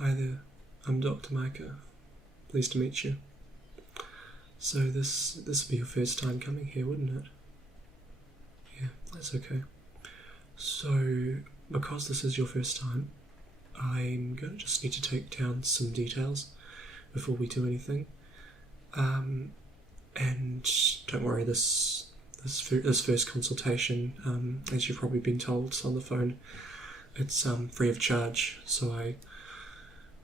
Hi there, I'm Dr. Micah. Pleased to meet you. So this will be your first time coming here, wouldn't it? Yeah, that's okay. So, because this is your first time, I'm going to just need to take down some details before we do anything. And don't worry, this first consultation, as you've probably been told on the phone, it's free of charge.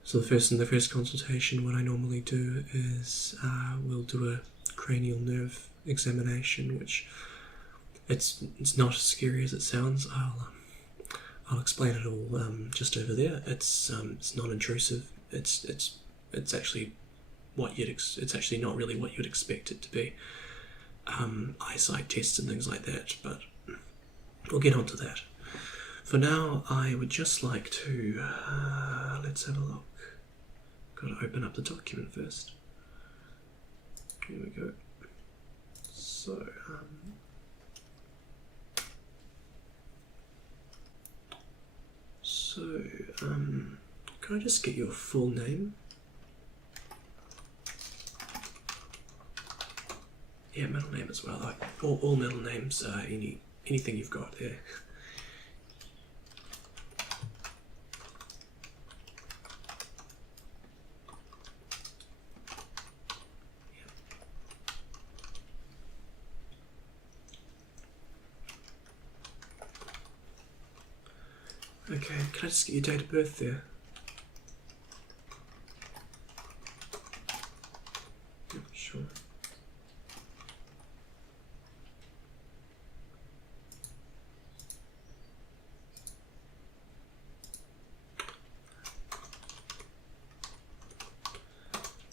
So the first consultation, what I normally do is we'll do a cranial nerve examination, which it's not as scary as it sounds. I'll explain it all just over there. It's non-intrusive. It's actually it's actually not really what you'd expect it to be. Eyesight tests and things like that, but we'll get onto that. For now, I would just like to let's have a look. Got to open up the document first. Here we go. So, can I just get your full name? Yeah, middle name as well. Like all middle names. Anything you've got there. Okay, can I just get your date of birth there? Yeah, sure.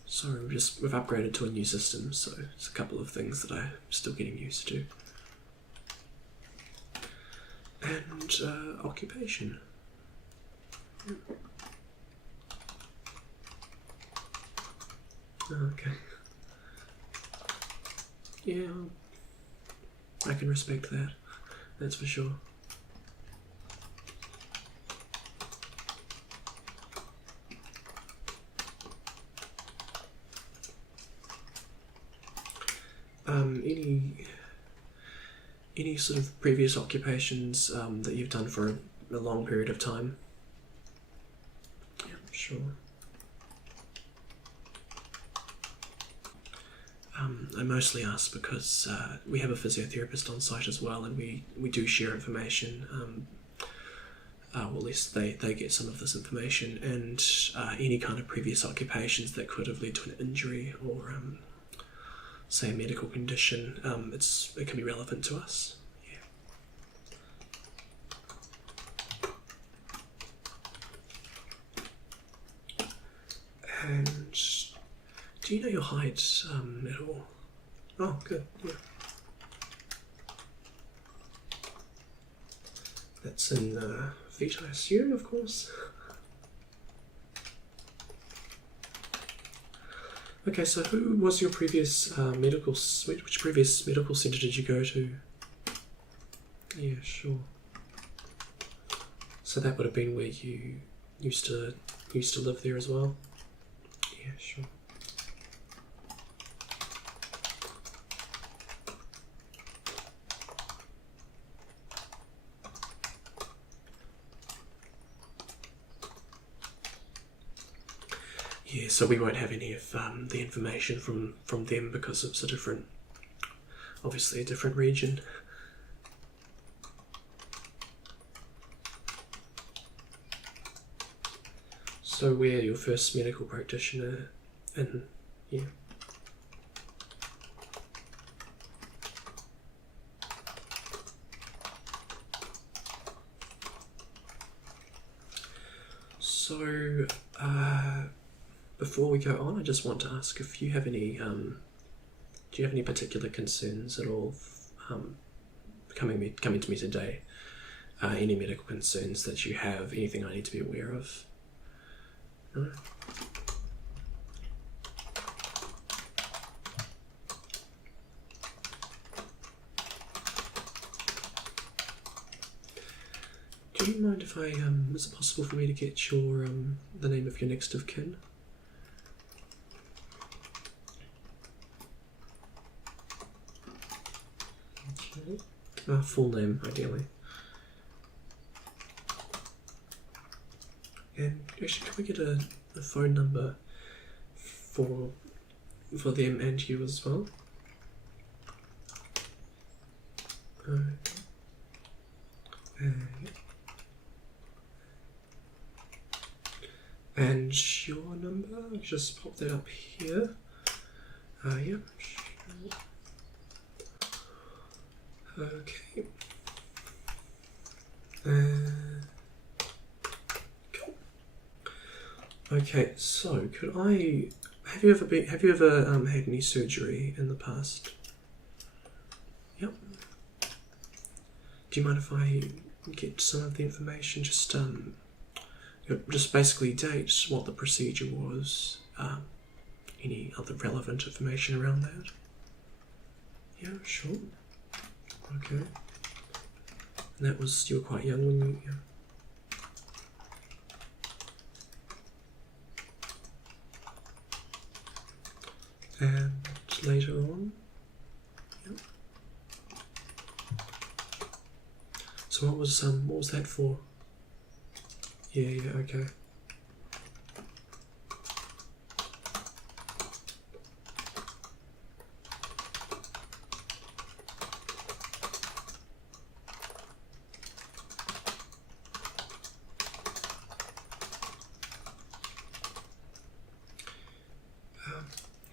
Sorry, we've upgraded to a new system, so it's a couple of things that I'm still getting used to. And occupation. Okay. Yeah, I can respect that. That's for sure. Any sort of previous occupations that you've done for a long period of time? Yeah, sure. I mostly ask because we have a physiotherapist on site as well, and we do share information. Well, at least they get some of this information, and any kind of previous occupations that could have led to an injury or say a medical condition, it can be relevant to us. Yeah. And do you know your height at all? Oh, good. Yeah. That's in feet, I assume, of course. Okay, so who was your previous which previous medical centre did you go to? Yeah, sure. So that would have been where you used to live there as well? Yeah, sure. Yeah, so we won't have any of the information from them because it's obviously a different region. So we're your first medical practitioner, and yeah. So, before we go on, I just want to ask if you have any, do you have any particular concerns at all coming to me today? Any medical concerns that you have, anything I need to be aware of? No? Do do you mind if I, is it possible for me to get your, the name of your next of kin? Okay. Full name, ideally. And actually, can we get a phone number for them and you as well? And your number, just pop that up here. Yeah, sure. Okay. Cool. Okay, so could I? Have you ever had any surgery in the past? Yep. Do you mind if I get some of the information? Just basically date what the procedure was. Any other relevant information around that? Yeah, sure. Okay. And that was, you were quite young when you... Yeah. And later on? Yep. So what was that for? Yeah, okay.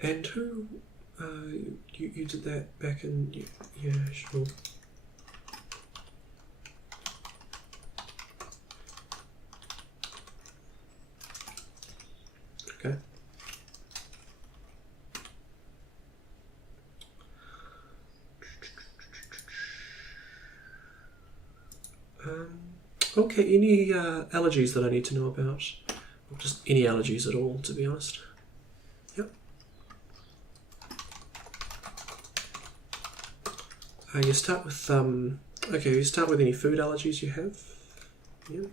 And who, you did that back in, yeah, sure. Okay. Okay, any allergies that I need to know about? Or just any allergies at all, to be honest. Yep. You start with, okay, you start with any food allergies you have. Yeah,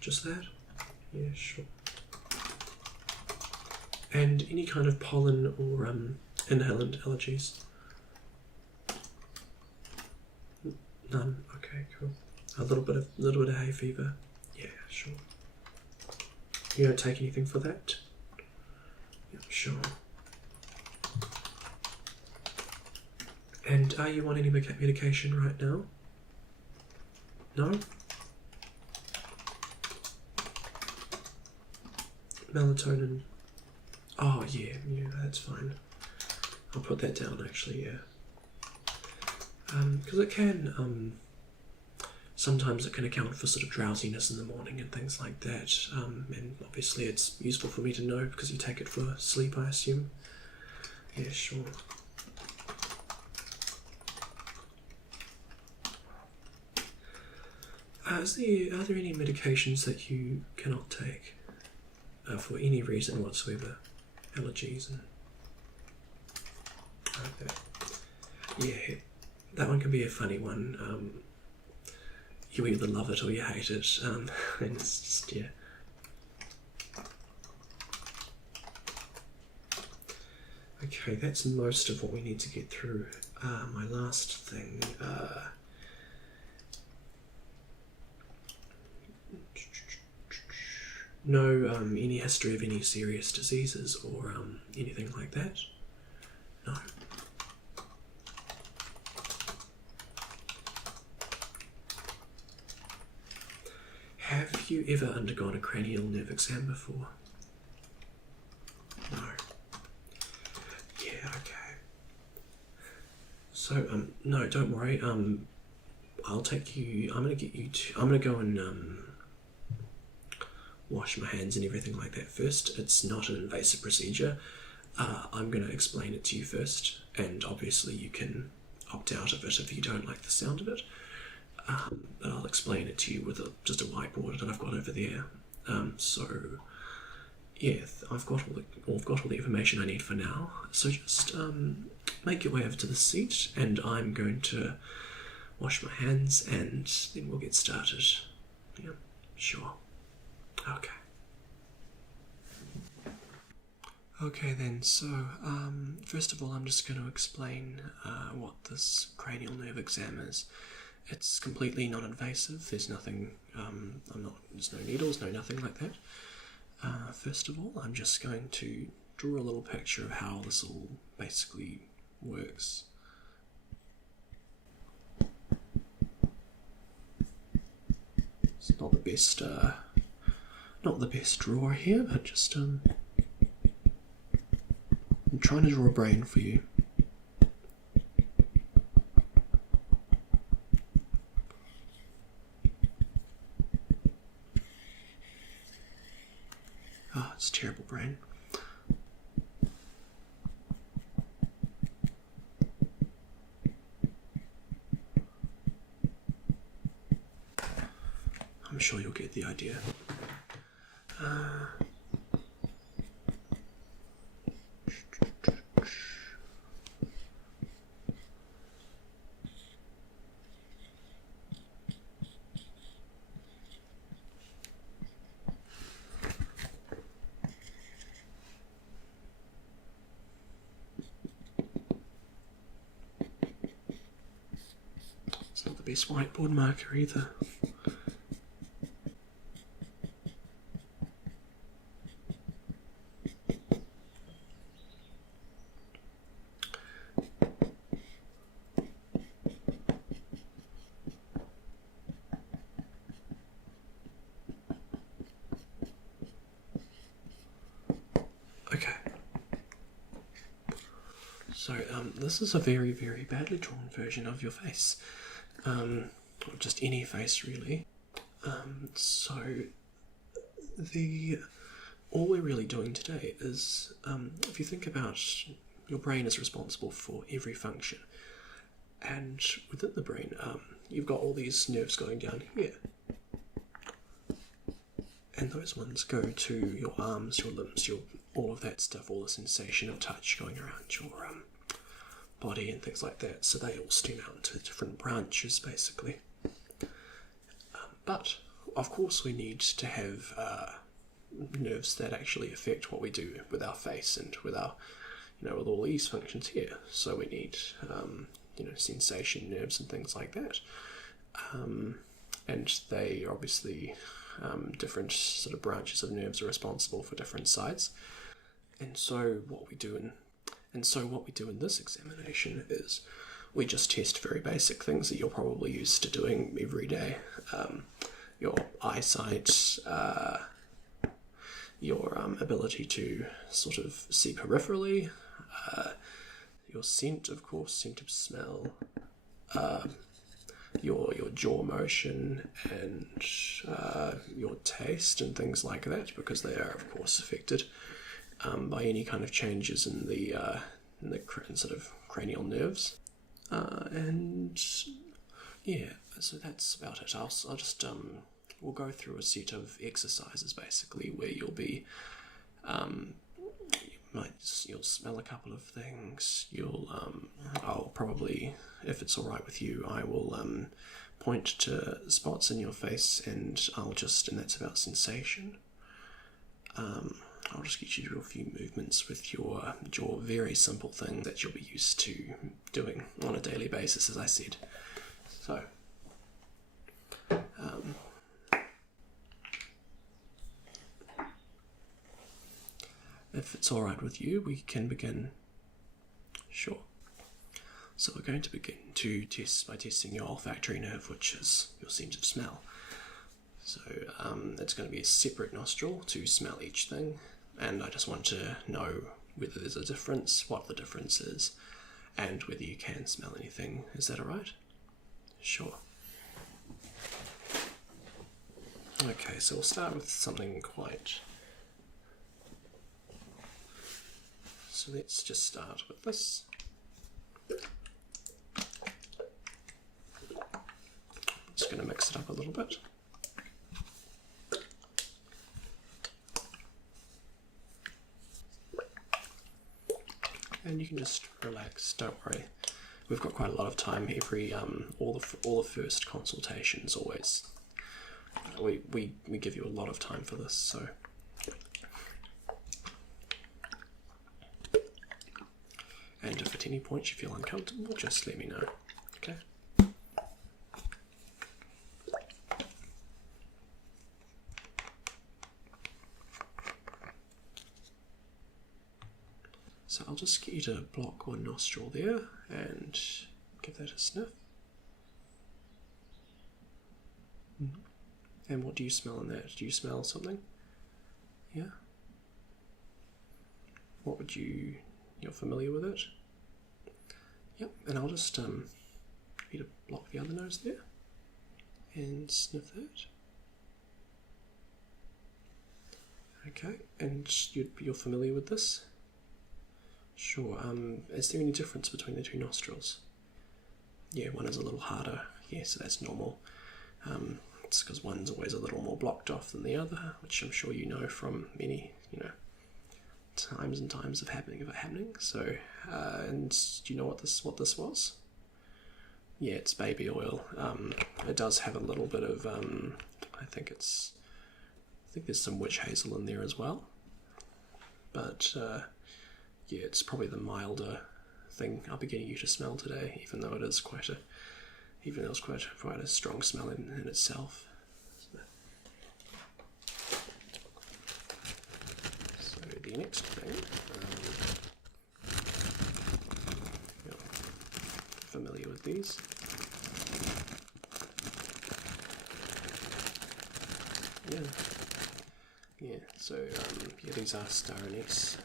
just that? Yeah, sure. And any kind of pollen or inhalant allergies? None. Okay, cool. A little bit of hay fever. Yeah, sure. You don't take anything for that? Yeah, sure. And are you on any medication right now? No? Melatonin. Oh, yeah, that's fine. I'll put that down, actually, yeah. Because it can, sometimes it can account for sort of drowsiness in the morning and things like that. And obviously it's useful for me to know because you take it for sleep, I assume. Yeah, sure. Are there any medications that you cannot take for any reason whatsoever? Allergies and... Okay. Yeah, that one can be a funny one. You either love it or you hate it, and it's just, yeah. Okay, that's most of what we need to get through. My last thing, no, any history of any serious diseases or anything like that? No. Have you ever undergone a cranial nerve exam before? No. Yeah, okay. So, no, don't worry. I'll take you. I'm gonna go and wash my hands and everything like that first. It's not an invasive procedure. I'm gonna explain it to you first, and obviously you can opt out of it if you don't like the sound of it. But I'll explain it to you with just a whiteboard that I've got over there. So yeah, I've got all the information I need for now. So just make your way over to the seat, and I'm going to wash my hands, and then we'll get started. Yeah, sure. Okay. Okay then, so first of all I'm just going to explain what this cranial nerve exam is. It's completely non-invasive, there's nothing, there's no needles, no nothing like that. First of all, I'm just going to draw a little picture of how this all basically works. It's not the best drawer here, but just I'm trying to draw a brain for you. Ah, it's a terrible brain. I'm sure you'll get the idea. It's not the best whiteboard marker either. Okay. So, this is a very, very badly drawn version of your face. Or just any face, really. All we're really doing today is, if you think about, your brain is responsible for every function. And within the brain, you've got all these nerves going down here. And those ones go to your arms, your limbs, all of that stuff, all the sensation of touch going around your body and things like that. So they all stem out into different branches, basically. But, of course, we need to have nerves that actually affect what we do with our face and with our, with all these functions here. So we need, sensation nerves and things like that. And they obviously, different sort of branches of nerves are responsible for different sides. And so what we do in this examination is we just test very basic things that you're probably used to doing every day. Your eyesight, your ability to sort of see peripherally, your scent, of course, scent of smell, your jaw motion, and your taste and things like that, because they are, of course, affected by any kind of changes in the sort of cranial nerves. And yeah, so that's about it. I'll just we'll go through a set of exercises basically where you'll be you'll smell a couple of things. I'll probably, if it's all right with you, I will point to spots in your face, and that's about sensation. I'll just get you to do a few movements with your jaw, very simple thing that you'll be used to doing on a daily basis, as I said. So, if it's alright with you, we can begin. Sure. So we're going to begin to test by testing your olfactory nerve, which is your sense of smell. So it's going to be a separate nostril to smell each thing, and I just want to know whether there's a difference, what the difference is, and whether you can smell anything. Is that alright? Sure. Okay, so we'll start with something quite... So let's just start with this. Just going to mix it up a little bit. And you can just relax, don't worry. we've got quite a lot of time. All the first consultations always. We give you a lot of time for this, so. And if at any point you feel uncomfortable, just let me know, okay? So I'll just get you to block one nostril there and give that a sniff. And what do you smell in that? Do you smell something? Yeah? What would you're familiar with it? Yep, and I'll just get you to block the other nose there and sniff that. Okay, and you're familiar with this? Sure. Is there any difference between the two nostrils? Yeah, one is a little harder. Yeah, so that's normal. It's because one's always a little more blocked off than the other, which I'm sure you know from many, times and times of it happening. So, and do you know what this was? Yeah, it's baby oil. It does have a little bit of, I think there's some witch hazel in there as well. But yeah, it's probably the milder thing I'll be getting you to smell today, even though it is quite a strong smell in itself. So the next thing, you're familiar with these. Yeah. So these are star anise.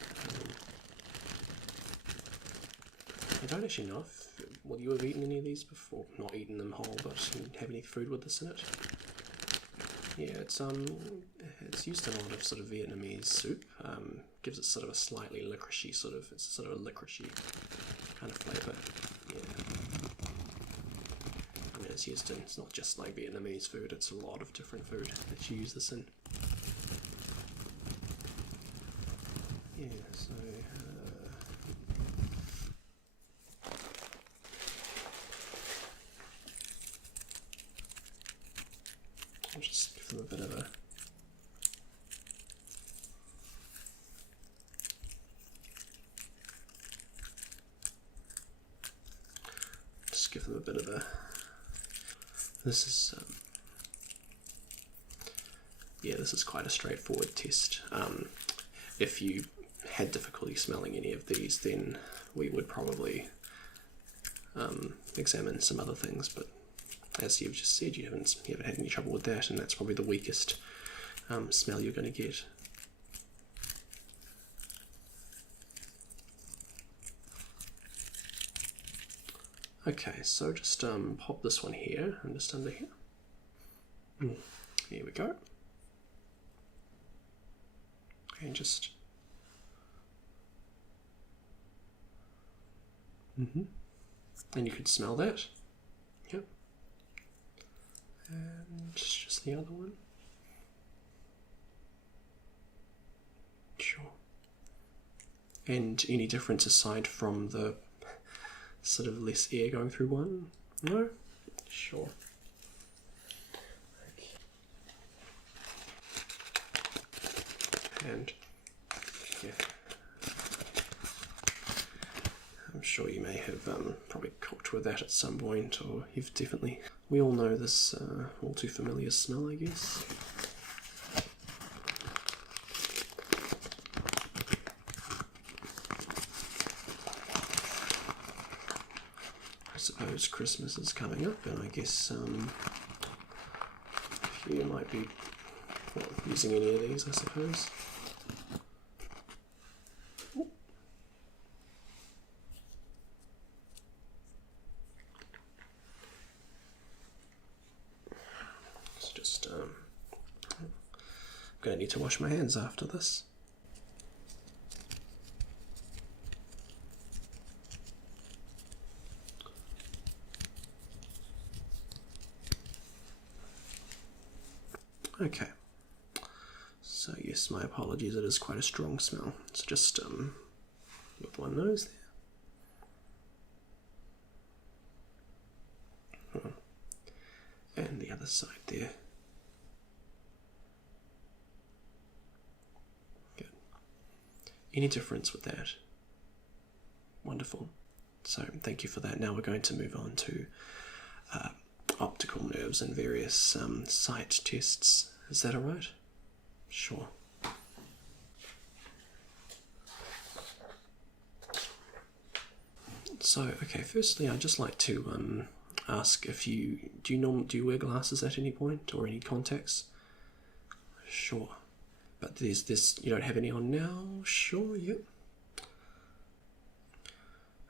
I don't actually know if you have eaten any of these before. Not eaten them whole, but you have any food with this in it. Yeah, it's used in a lot of sort of Vietnamese soup. Gives it sort of a slightly licoricey it's sort of a licoricey kind of flavour. Yeah. I mean, it's not just like Vietnamese food, it's a lot of different food that you use this in. Yeah, so I'll just give them a bit of a this is quite a straightforward test. If you had difficulty smelling any of these, then we would probably examine some other things, but as you've just said, you haven't had any trouble with that, and that's probably the weakest smell you're going to get. Okay, so just pop this one here and just under here. Here we go. And just and you could smell that. Yep. And just the other one. Sure. And any difference aside from the sort of less air going through one? No? Sure. And yeah, I'm sure you may have probably cooked with that at some point, or you've definitely. We all know this all too familiar smell, I guess. I suppose Christmas is coming up, and I guess you might be using any of these, I suppose. It's just I'm going to need to wash my hands after this. Okay, so yes, my apologies, it is quite a strong smell. It's just with one nose And the other side there. Good. Any difference with that? Wonderful. So thank you for that. Now we're going to move on to optical nerves and various sight tests. Is that alright? Sure. So, okay, firstly I'd just like to ask if do you wear glasses at any point, or any contacts? Sure. But there's this, you don't have any on now? Sure, yep.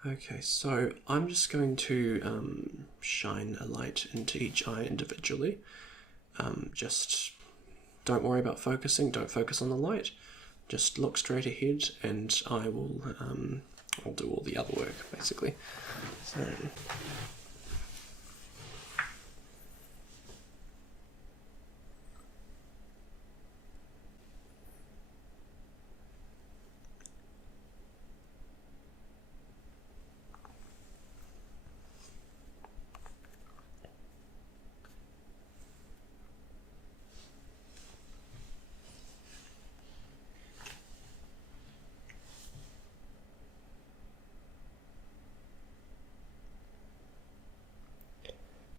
Okay, so I'm just going to shine a light into each eye individually. Just don't worry about focusing, don't focus on the light. Just look straight ahead and I will I'll do all the other work, basically. So,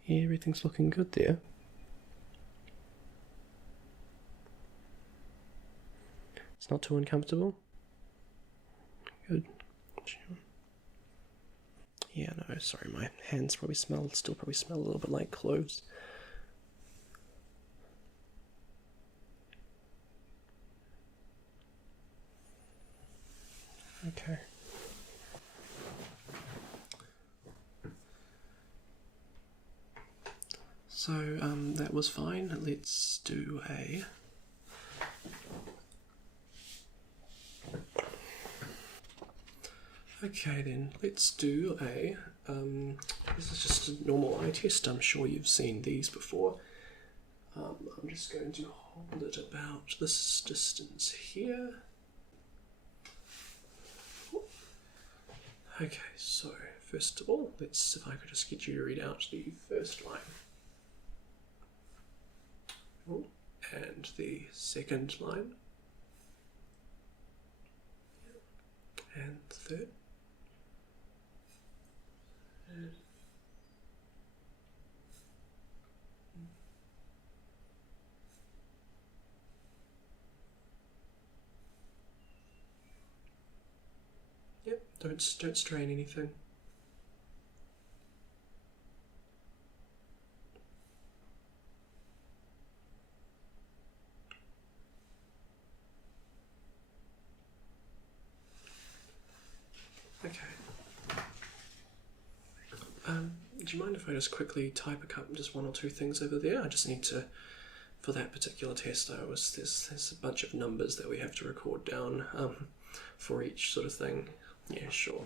yeah, everything's looking good there. It's not too uncomfortable? Good. Yeah, no, sorry, my hands still probably smell a little bit like cloves. Okay. So, that was fine. Let's do a... Okay then, let's do a... this is just a normal eye test. I'm sure you've seen these before. I'm just going to hold it about this distance here. Okay, so first of all, if I could just get you to read out the first line. And the second line. And the third. Yep, don't strain anything. Okay. Do you mind if I just quickly type just one or two things over there? I just need to, for that particular test, there's a bunch of numbers that we have to record down for each sort of thing. Yeah, sure.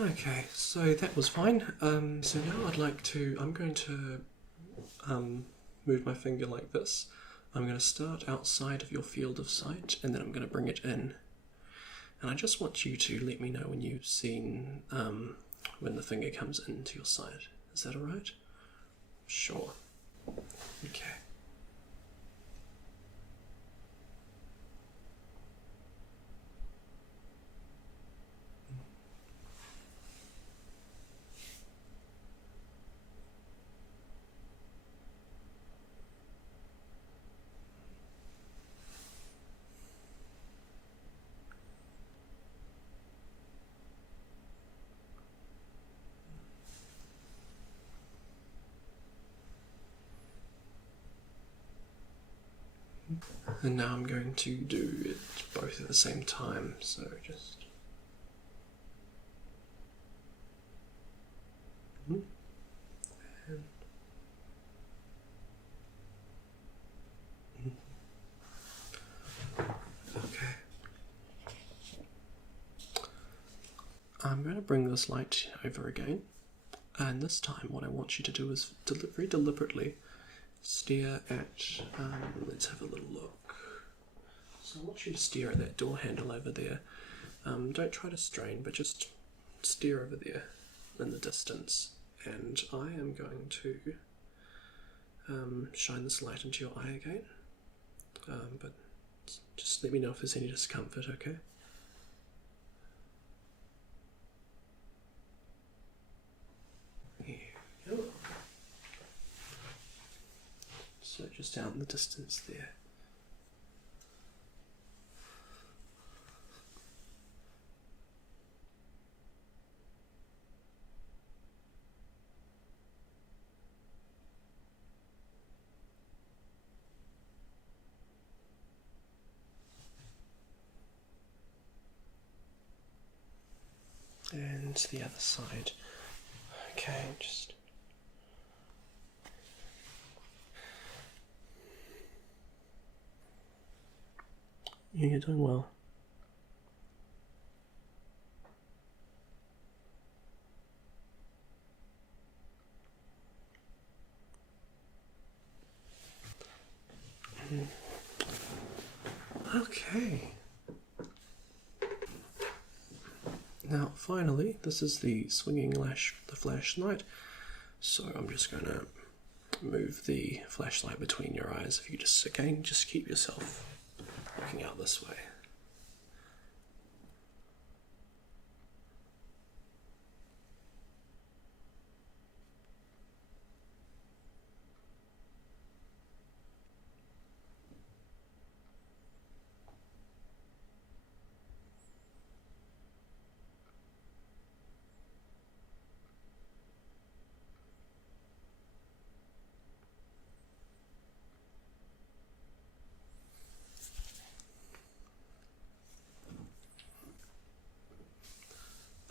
Okay, so that was fine. So now I'm going to move my finger like this. I'm going to start outside of your field of sight, and then I'm going to bring it in. And I just want you to let me know when you've seen, when the finger comes into your sight. Is that alright? Sure. Okay. And now I'm going to do it both at the same time, so just... And... Okay. I'm going to bring this light over again, and this time what I want you to do is very deliberately stare at, let's have a little look. So I want you to stare at that door handle over there. Don't try to strain, but just stare over there in the distance, and I am going to shine this light into your eye again, but just let me know if there's any discomfort, okay? There we go. So just out in the distance there. And the other side. Okay, just yeah, you're doing well. Okay. Now, finally, this is the swinging the flashlight. So I'm just going to move the flashlight between your eyes. If you just keep yourself looking out this way.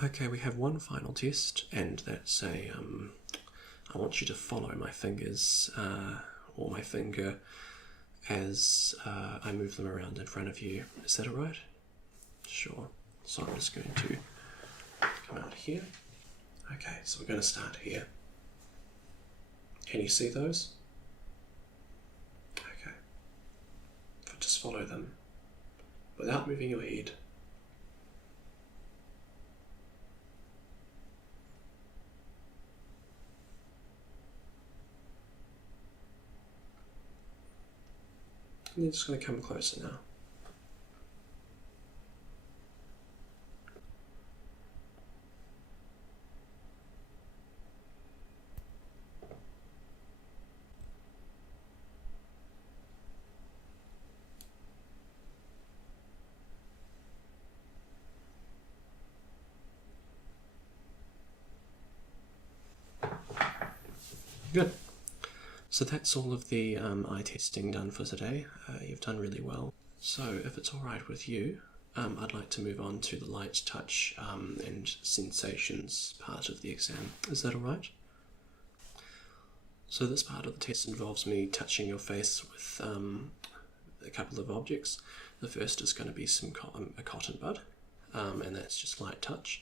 Okay, we have one final test, and that's I want you to follow my fingers, or my finger, as I move them around in front of you. Is that alright? Sure. So I'm just going to come out here. Okay, so we're going to start here. Can you see those? Okay. But just follow them without moving your head. And you're just going to come closer now. Good. So that's all of the eye testing done for today. You've done really well. So if it's alright with you, I'd like to move on to the light, touch and sensations part of the exam. Is that alright? So this part of the test involves me touching your face with a couple of objects. The first is going to be a cotton bud, and that's just light touch.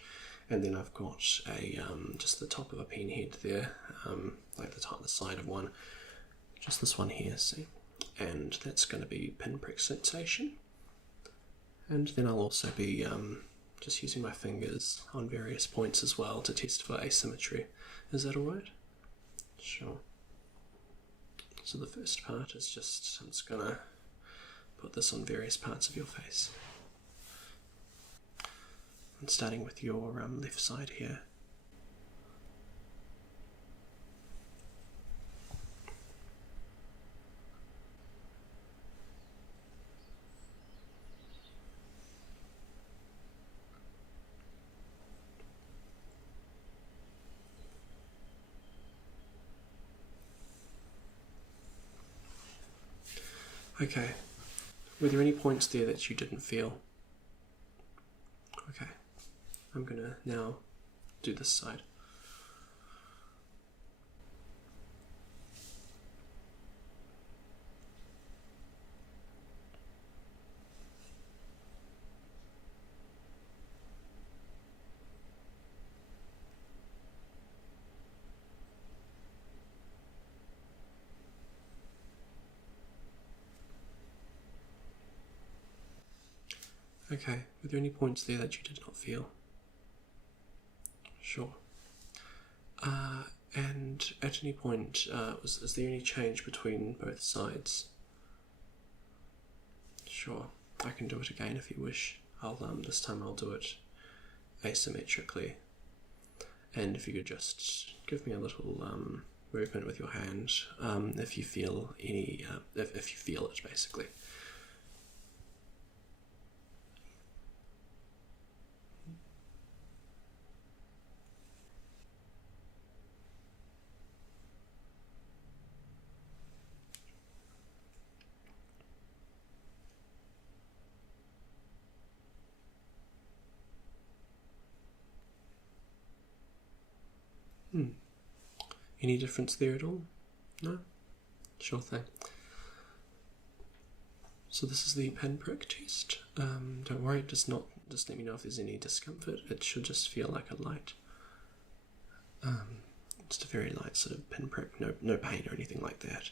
And then I've got just the top of a pen head there, like the side of one, just this one here, see? And that's going to be pinprick sensation. And then I'll also be just using my fingers on various points as well to test for asymmetry. Is that alright? Sure. So the first part is I'm just going to put this on various parts of your face. And starting with your left side here. Okay, were there any points there that you didn't feel? Okay, I'm gonna now do this side. Okay, were there any points there that you did not feel? Sure. And at any point, is there any change between both sides? Sure, I can do it again if you wish. This time I'll do it asymmetrically. And if you could just give me a little movement with your hand, if you feel any, if you feel it, basically. Any difference there at all? No? Sure thing. So this is the pinprick test. Don't worry, just let me know if there's any discomfort. It should just feel like a light, just a very light sort of pinprick, no pain or anything like that.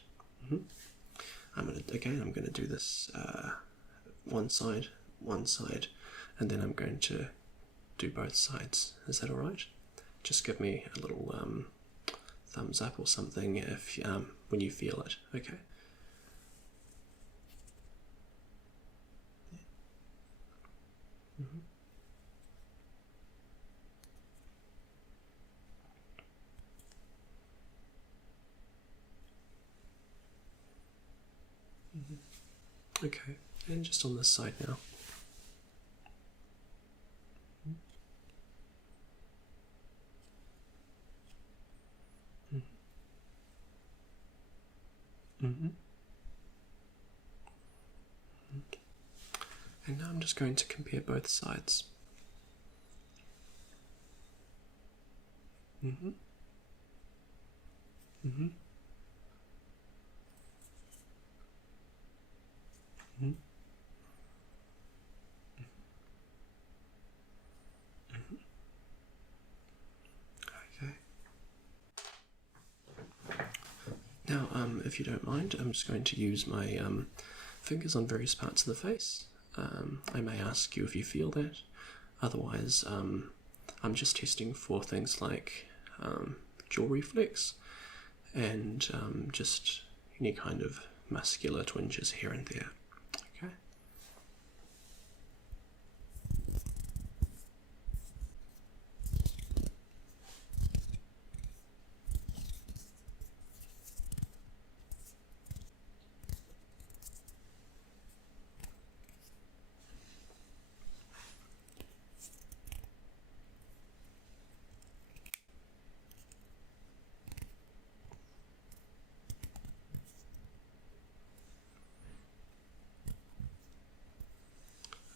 I'm gonna do this one side, and then I'm going to do both sides. Is that all right? Just give me a little thumbs up or something if when you feel it. Okay. Okay, and just on this side now. And now I'm just going to compare both sides. Okay. Now, if you don't mind, I'm just going to use my fingers on various parts of the face. I may ask you if you feel that. Otherwise, I'm just testing for things like jaw reflex and just any kind of muscular twinges here and there. Okay.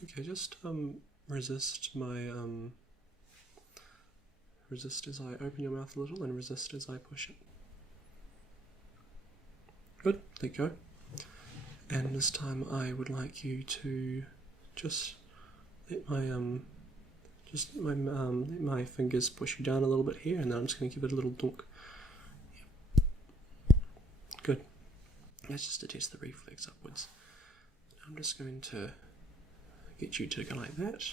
Okay, just resist as I open your mouth a little, and resist as I push it. Good, let go. And this time I would like you to just let my fingers push you down a little bit here, and then I'm just going to give it a little dunk. Yep. Good. That's just to test the reflex upwards. I'm just going to get you to go like that.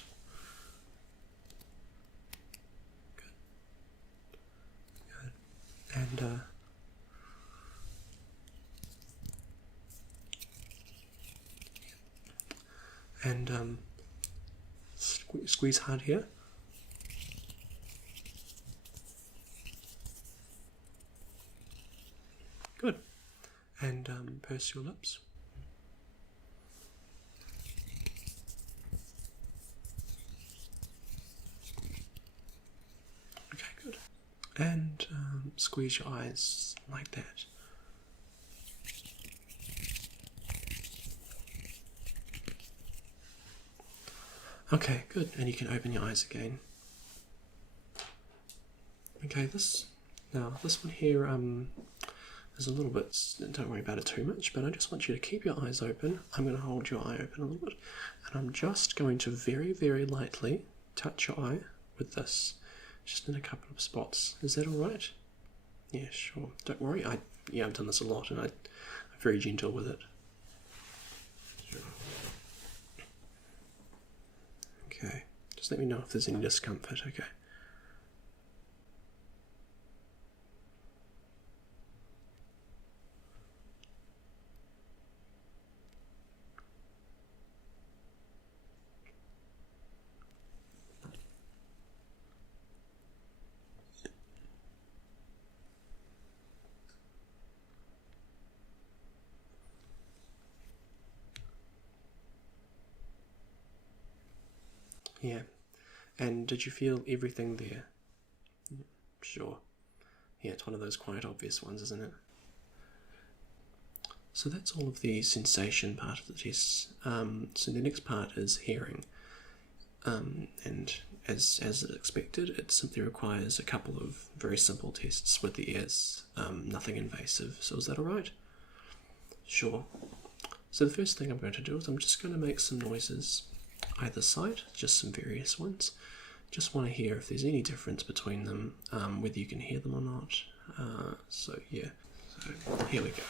Good. And squeeze hard here. Good. And purse your lips. Okay, good. And squeeze your eyes like that. Okay, good. And you can open your eyes again. Okay, this one here is a little bit, don't worry about it too much, but I just want you to keep your eyes open. I'm going to hold your eye open a little bit, and I'm just going to very, very lightly touch your eye with this, just in a couple of spots. Is that alright? Yeah, sure. Don't worry, I've done this a lot, and I'm very gentle with it. Sure. Okay, just let me know if there's any discomfort, okay? Yeah, and did you feel everything there? Sure. Yeah, it's one of those quite obvious ones, isn't it? So that's all of the sensation part of the tests. So the next part is hearing. And as expected, it simply requires a couple of very simple tests with the ears, nothing invasive. So is that alright? Sure. So the first thing I'm going to do is I'm just going to make some noises either side, just some various ones. Just want to hear if there's any difference between them, whether you can hear them or not. So yeah, so here we go.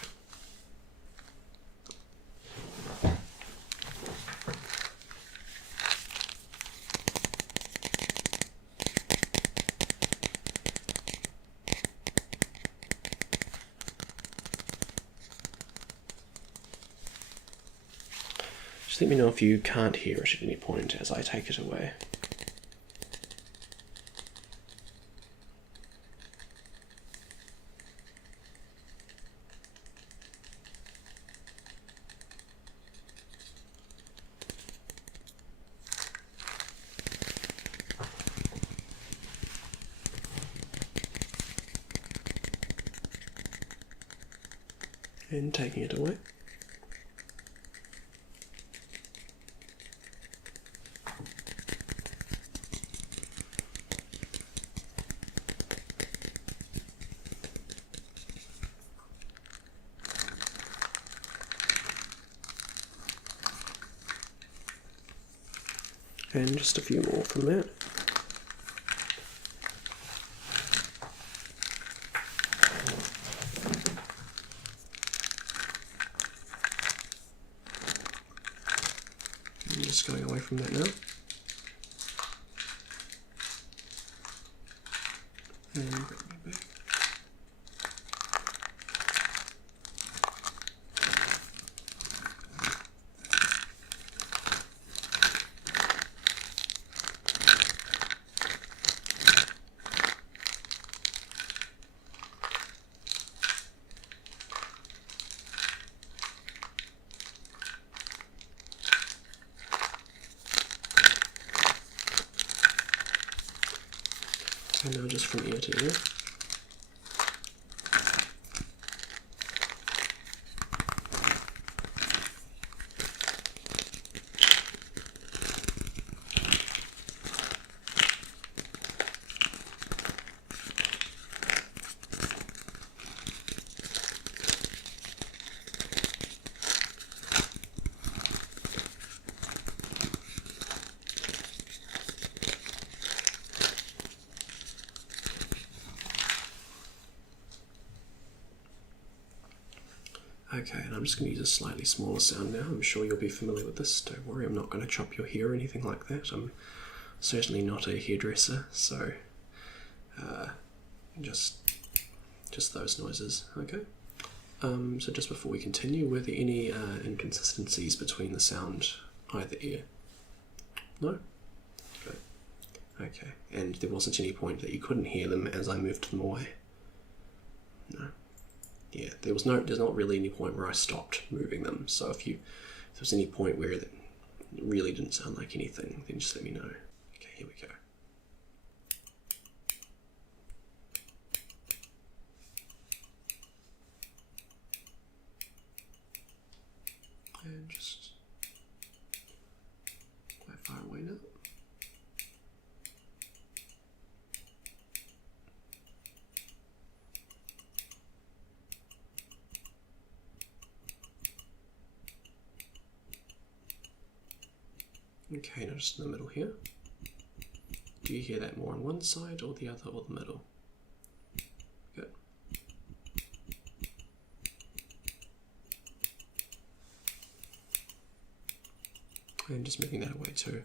Just let me know if you can't hear it at any point as I take it away. And taking it away. And just a few more from that. I'm just going away from that now. And bring me back. And now just from ear to ear. Okay, and I'm just going to use a slightly smaller sound now. I'm sure you'll be familiar with this. Don't worry, I'm not going to chop your hair or anything like that. I'm certainly not a hairdresser, so just those noises, okay? So just before we continue, were there any inconsistencies between the sound either ear? No? Good. Okay, and there wasn't any point that you couldn't hear them as I moved them away? No. Yeah, there's not really any point where I stopped moving them, so if there's any point where it really didn't sound like anything, then just let me know. Okay, here we go. And just quite far away now. Okay, now just in the middle here. Do you hear that more on one side or the other or the middle? Good. And just moving that away too.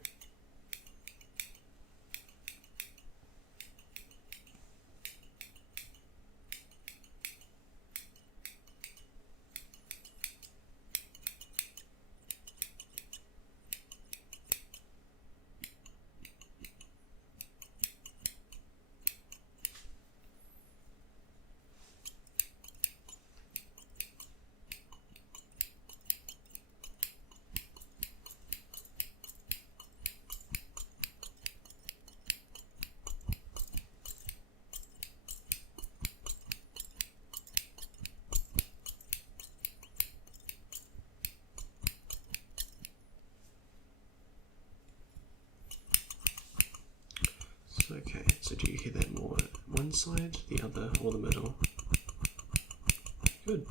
So do you hear that more one side, the other, or the middle? Good.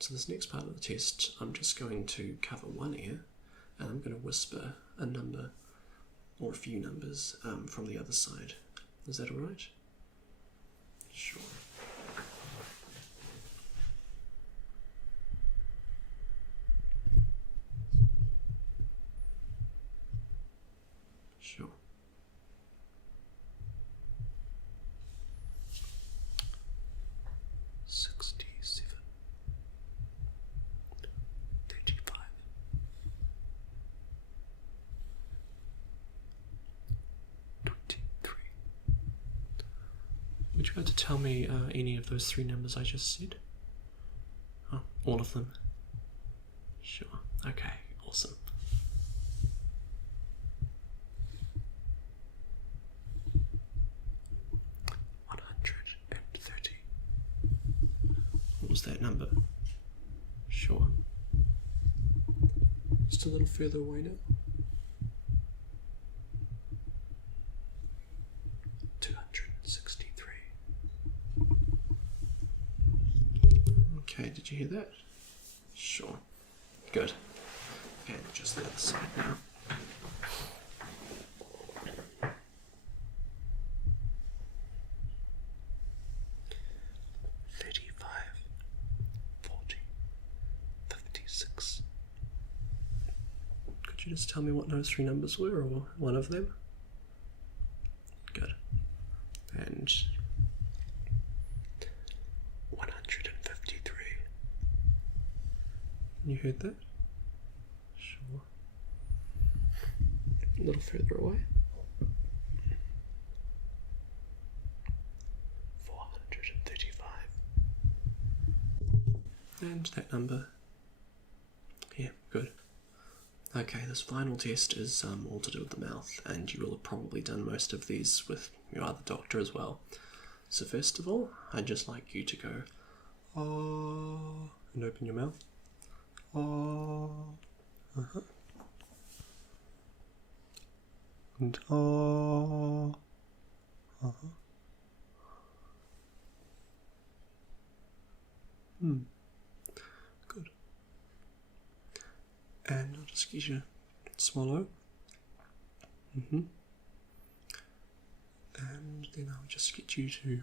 So this next part of the test, I'm just going to cover one ear, and I'm going to whisper a number, or a few numbers, from the other side. Is that alright? Sure. Sure. 67. 35. 23. Would you like to tell me any of those three numbers I just said? Oh, all of them? Sure. Okay, awesome. 130. What was that number? Sure. Just a little further away now. 263. Okay, did you hear that? Sure. Good. And just the other side now. 35, 40, 56. Could you just tell me what those three numbers were, or one of them? Good. And 153. You heard that? Sure. A little further away. 435. And that number. Yeah, good. Okay, this final test is all to do with the mouth, and you will have probably done most of these with your other doctor as well. So first of all, I'd just like you to go, oh, and open your mouth. Oh, uh-huh. And oh, uh-huh. Good. And I'll just get you swallow. And then I'll just get you to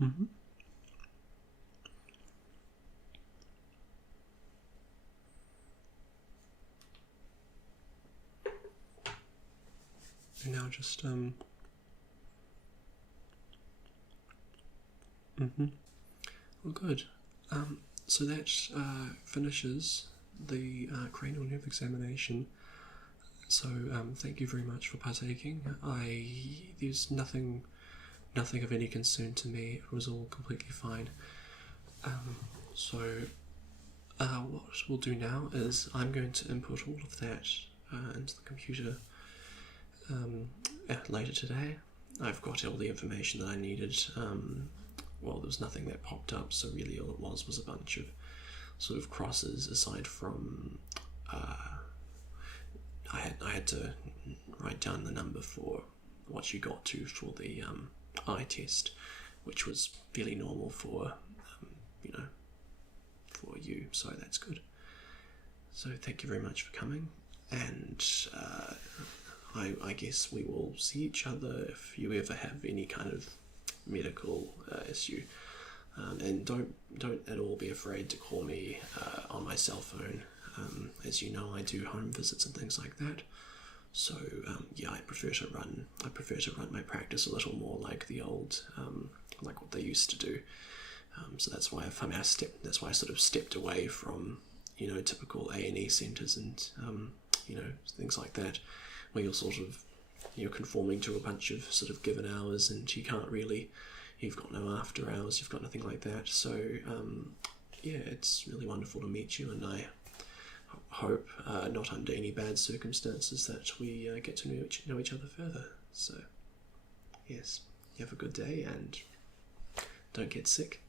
and now just well, good. So that finishes the cranial nerve examination. So thank you very much for partaking. There's nothing of any concern to me. It was all completely fine. So what we'll do now is I'm going to input all of that into the computer later today. I've got all the information that I needed. Well, there was nothing that popped up, so really all it was a bunch of sort of crosses aside from I had to write down the number for what you got to for the eye test, which was fairly normal for for you, so that's good. So thank you very much for coming, and I guess we will see each other if you ever have any kind of medical issue, and don't at all be afraid to call me on my cell phone. As you know, I do home visits and things like that. So yeah, I prefer to run my practice a little more like the old, like what they used to do. So that's why that's why I sort of stepped away from typical A&E centres and things like that, where you're conforming to a bunch of sort of given hours, and you've got no after hours, you've got nothing like that. So yeah, it's really wonderful to meet you, and I hope, not under any bad circumstances, that we get to know each other further. So, yes, you have a good day and don't get sick.